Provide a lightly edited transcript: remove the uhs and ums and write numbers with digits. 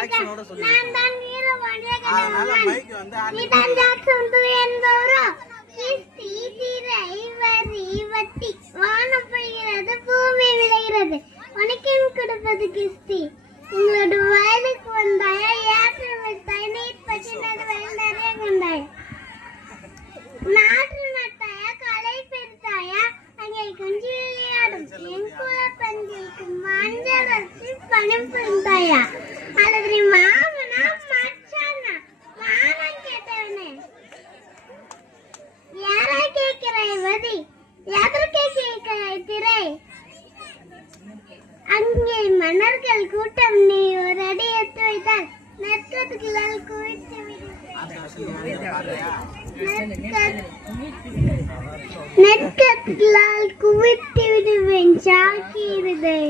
நான் தான் வீரபாண்டிய கட்டபொம்மன். நீ தான் ஜாக்சன் என்பவரோ? கிஸ்தி திரை வரி வட்டி வானம் பெய்கிறது பூமி விளைகிறது உனக்கேன் கொடுப்பது கிஸ்தி. உங்களோட வயலுக்கு வந்தாயா ஏற்ற வைத்தாய் நீர் பற்றி நடுவயல் நிறைய கண்டாய் நாற்று நட்டாயா களை பெருத்தாயா அங்கே கொஞ்சி விளையாடும் என் குல பெண்களுக்கு மஞ்சள் அரிசி பணம் பிறந்தாயா அல்லது மாமனா மச்சானா மாமன் கேட்டவனே யாரா கேட்கிறாய் வதி எதற்கு கேட்கிறாய் திரை. அங்கே மன்னர்கள் கூட்டம் நீ ஒரு அடி எடுத்து வைத்தால் நெற்கத்துகளால் குவித்து நெற்கத்துகளால் குவித்து விடுவேன் சாக்கி இருதை.